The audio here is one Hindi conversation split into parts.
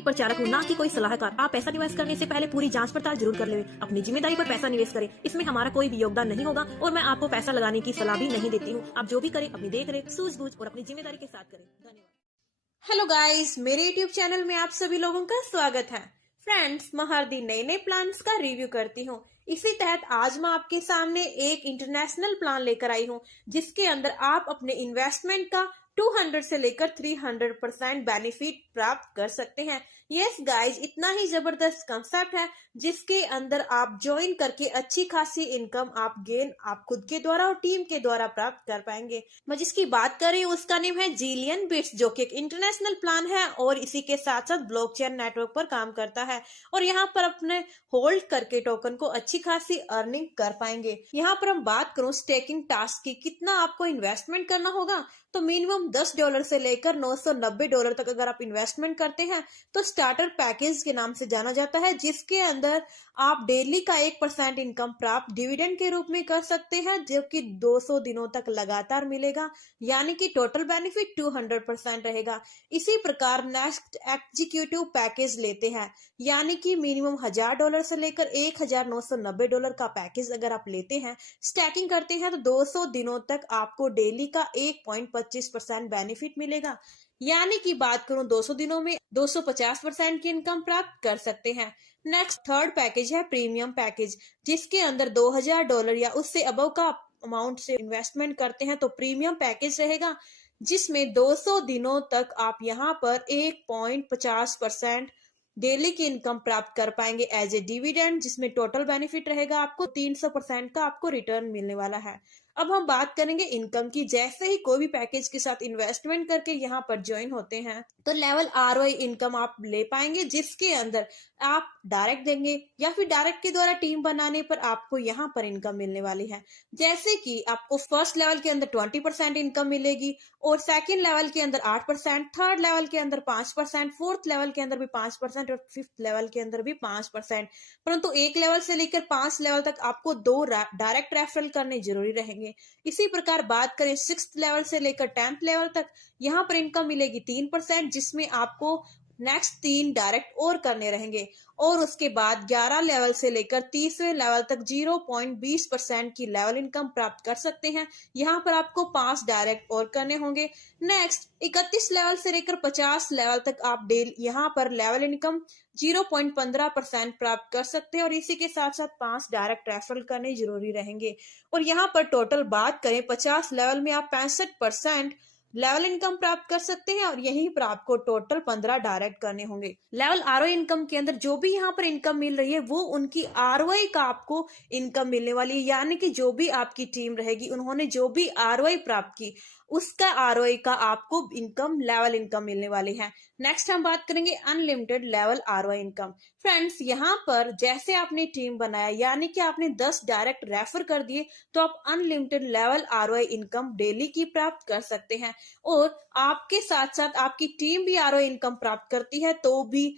एक प्रचारक हूँ, ना कि कोई सलाहकार। आप पैसा निवेश करने से पहले पूरी जांच पड़ताल जरूर कर लें। अपनी जिम्मेदारी पर पैसा निवेश करें, इसमें हमारा कोई भी योगदान नहीं होगा और मैं आपको पैसा लगाने की सलाह भी नहीं देती हूँ। आप जो भी करें अपनी देख रेख, सूझबूझ और अपनी जिम्मेदारी के साथ करें। धन्यवाद। हेलो गाइस, मेरे यूट्यूब चैनल में आप सभी लोगों का स्वागत है। फ्रेंड्स, मैं हर दिन नए नए प्लान्स का रिव्यू करती हूँ। इसी तहत आज मैं आपके सामने एक इंटरनेशनल प्लान लेकर आई हूँ, जिसके अंदर आप अपने इन्वेस्टमेंट का 200 से लेकर 300% बेनिफिट प्राप्त कर सकते हैं। यस गाइज, इतना ही जबरदस्त कंसेप्ट है जिसके अंदर आप ज्वाइन करके अच्छी खासी इनकम आप खुद के द्वारा और टीम के द्वारा प्राप्त कर पाएंगे। मैं जिसकी बात कर रही हूँ उसका नेम है जिलियन बिट्स, जो कि एक इंटरनेशनल प्लान है और इसी के साथ साथ ब्लॉकचेन नेटवर्क पर काम करता है और यहाँ पर अपने होल्ड करके टोकन को अच्छी खासी अर्निंग कर पाएंगे। यहाँ पर हम बात करूँ स्टेकिंग टास्क की, कितना आपको इन्वेस्टमेंट करना होगा, तो मिनिमम $10 से लेकर $990 तक अगर आप इन्वेस्टमेंट करते हैं तो स्टार्टर पैकेज के नाम से जाना जाता है, जिसके अंदर आप डेली का 1% इनकम प्राप्त डिविडेंड के रूप में कर सकते हैं, जो कि 200 दिनों तक लगातार मिलेगा, यानी कि टोटल बेनिफिट 200% रहेगा। इसी प्रकार नेक्स्ट एग्जीक्यूटिव पैकेज लेते हैं, यानी कि मिनिमम $1000 से लेकर $1990 का पैकेज अगर आप लेते हैं, स्टैकिंग करते हैं तो 200 दिनों तक आपको डेली का 1.25% बेनिफिट मिलेगा, यानी कि बात करूं 200 दिनों में 250% की इनकम प्राप्त कर सकते हैं। नेक्स्ट थर्ड पैकेज है प्रीमियम पैकेज, जिसके अंदर $2000 या उससे अबव का अमाउंट से इन्वेस्टमेंट करते हैं तो प्रीमियम पैकेज रहेगा, जिसमें 200 दिनों तक आप यहां पर 1.50% डेली की इनकम प्राप्त कर पाएंगे एज ए डिविडेंड, जिसमें टोटल बेनिफिट रहेगा आपको 300% का आपको रिटर्न मिलने वाला है। अब हम बात करेंगे इनकम की। जैसे ही कोई भी पैकेज के साथ इन्वेस्टमेंट करके यहाँ पर ज्वाइन होते हैं तो लेवल ROI इनकम आप ले पाएंगे, जिसके अंदर आप डायरेक्ट देंगे या फिर डायरेक्ट के द्वारा टीम बनाने पर आपको यहाँ पर इनकम मिलने वाली है। जैसे कि आपको फर्स्ट लेवल के अंदर 20% इनकम मिलेगी और सेकेंड लेवल के अंदर 8%, थर्ड लेवल के अंदर 5%, फोर्थ लेवल के अंदर भी 5% और फिफ्थ लेवल के अंदर भी 5%। परंतु एक लेवल से लेकर 5 लेवल तक आपको 2 डायरेक्ट रेफरल करने जरूरी रहेंगे। इसी प्रकार बात करें 6th लेवल से लेकर 10th लेवल तक, यहाँ पर इनकम मिलेगी 3%, जिसमें आपको नेक्स्ट 3 डायरेक्ट और करने रहेंगे और उसके बाद 11 लेवल से लेकर 30वें लेवल तक 0.20% की लेवल इनकम प्राप्त कर सकते हैं। यहाँ पर आपको 5 डायरेक्ट और करने होंगे। नेक्स्ट 31 लेवल से लेकर 50 लेवल तक आप यहाँ पर लेवल इनकम 0.15% प्राप्त कर सकते हैं और इसी के साथ साथ 5 डायरेक्ट रेफरल करने जरूरी रहेंगे। और यहाँ पर टोटल बात करें 50 लेवल में आप 65% लेवल इनकम प्राप्त कर सकते हैं और यहीं पर आपको टोटल 15 डायरेक्ट करने होंगे। लेवल ROI इनकम के अंदर जो भी यहाँ पर इनकम मिल रही है वो उनकी ROI का आपको इनकम मिलने वाली है, यानी कि जो भी आपकी टीम रहेगी उन्होंने जो भी ROI प्राप्त की उसका ROI का आपको इनकम लेवल इनकम मिलने वाली है। नेक्स्ट हम बात करेंगे unlimited level ROI income. Friends, यहाँ पर जैसे आपने टीम बनाया, यानी कि आपने 10 डायरेक्ट रेफर कर दिए तो आप unlimited level ROI income daily की प्राप्त कर सकते हैं और आपके साथ साथ आपकी टीम भी ROI इनकम प्राप्त करती है तो भी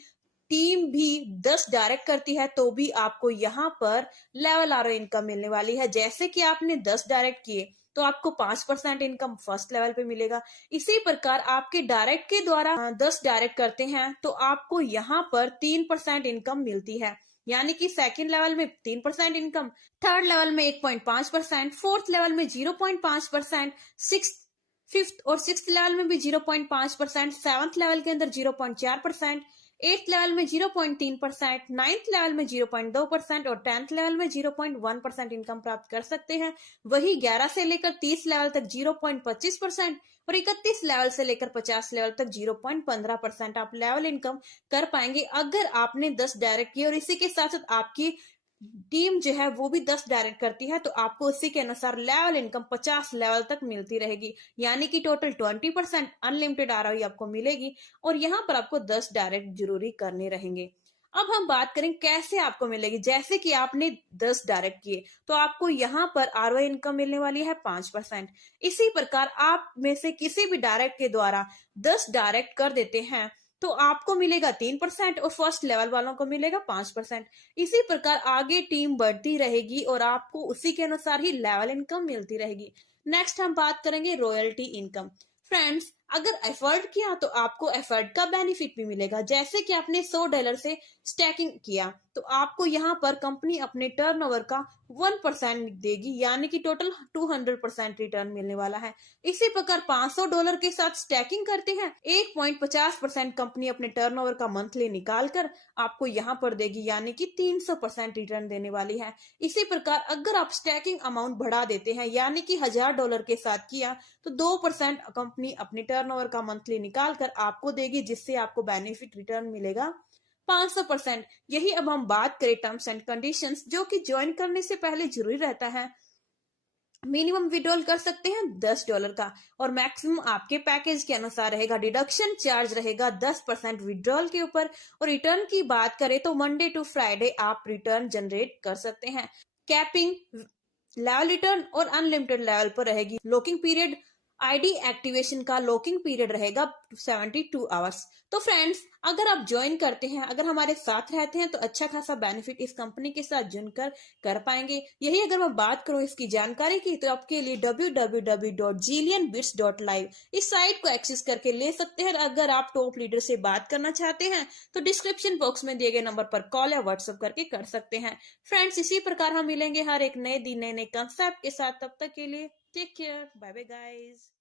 टीम भी 10 डायरेक्ट करती है तो भी आपको यहाँ पर लेवल ROI इनकम मिलने वाली है। जैसे कि आपने 10 डायरेक्ट किए तो आपको 5% इनकम फर्स्ट लेवल पे मिलेगा। इसी प्रकार आपके डायरेक्ट के द्वारा 10 डायरेक्ट करते हैं तो आपको यहाँ पर 3% इनकम मिलती है, यानी कि सेकंड लेवल में 3% इनकम, थर्ड लेवल में 1.5%, फोर्थ लेवल में 0.5%, फिफ्थ और सिक्स्थ लेवल में भी 0.5%, सेवंथ लेवल के अंदर 0.4%, 8th लेवल में 0.3%, 9th लेवल में 0.2% और 10th लेवल में 0.1% इनकम प्राप्त कर सकते हैं। वही 11 से लेकर 30 लेवल तक 0.25% और 31 लेवल से लेकर 50 लेवल तक 0.15% आप लेवल इनकम कर पाएंगे अगर आपने 10 डायरेक्ट किए और इसी के साथ साथ आपकी टीम जो है वो भी 10 डायरेक्ट करती है तो आपको उसी के अनुसार लेवल इनकम 50 लेवल तक मिलती रहेगी, यानी कि टोटल 20% अनलिमिटेड ROI आपको मिलेगी और यहाँ पर आपको 10 डायरेक्ट जरूरी करने रहेंगे। अब हम बात करें कैसे आपको मिलेगी। जैसे कि आपने 10 डायरेक्ट किए तो आपको यहाँ पर ROI इनकम मिलने वाली है 5%। इसी प्रकार आप में से किसी भी डायरेक्ट के द्वारा 10 डायरेक्ट कर देते हैं तो आपको मिलेगा 3% और फर्स्ट लेवल वालों को मिलेगा 5%। इसी प्रकार आगे टीम बढ़ती रहेगी और आपको उसी के अनुसार ही लेवल इनकम मिलती रहेगी। नेक्स्ट हम बात करेंगे रॉयल्टी इनकम। फ्रेंड्स, अगर एफर्ट किया तो आपको एफर्ट का बेनिफिट भी मिलेगा। जैसे कि आपने $100 से स्टैकिंग किया तो आपको यहाँ पर कंपनी अपने टर्नओवर का 1% देगी, यानी कि टोटल 200% रिटर्न मिलने वाला है। इसी प्रकार $500 के साथ स्टैकिंग करते हैं, 1.50% कंपनी अपने टर्नओवर का मंथली निकाल कर आपको यहाँ पर देगी, यानी कि 300% रिटर्न देने वाली है। इसी प्रकार अगर आप स्टैकिंग अमाउंट बढ़ा देते हैं, यानी कि $1000 के साथ किया तो 2% कंपनी अपने टर्नओवर का मंथली निकाल कर आपको देगी, जिससे आपको बेनिफिट रिटर्न मिलेगा 500%। यही अब हम बात करें टर्म्स एंड कंडीशंस, जो कि ज्वाइन करने से पहले जरूरी रहता है। मिनिमम विड्रॉल कर सकते हैं $10 का और मैक्सिमम आपके पैकेज के अनुसार रहेगा। डिडक्शन चार्ज रहेगा 10% विड्रॉल के ऊपर। और रिटर्न की बात करें तो मंडे टू फ्राइडे आप रिटर्न जनरेट कर सकते हैं। कैपिंग लेवल रिटर्न और अनलिमिटेड लेवल पर रहेगी। लॉकिंग पीरियड, आईडी एक्टिवेशन का लॉकिंग पीरियड रहेगा 72 आवर्स। तो फ्रेंड्स, अगर आप ज्वाइन करते हैं, अगर हमारे साथ रहते हैं तो अच्छा खासा बेनिफिट इस कंपनी के साथ जुड़कर कर पाएंगे। यही अगर मैं बात करूं इसकी जानकारी की तो आपके लिए www.jillianbits.live इस साइट को एक्सेस करके ले सकते हैं। अगर आप टॉप लीडर से बात करना चाहते हैं तो डिस्क्रिप्शन बॉक्स में दिए गए नंबर पर कॉल या व्हाट्सएप करके कर सकते हैं। फ्रेंड्स, इसी प्रकार हम मिलेंगे हर एक नए दिन नए नए कंसेप्ट के साथ। तब तक के लिए take care, bye bye guys.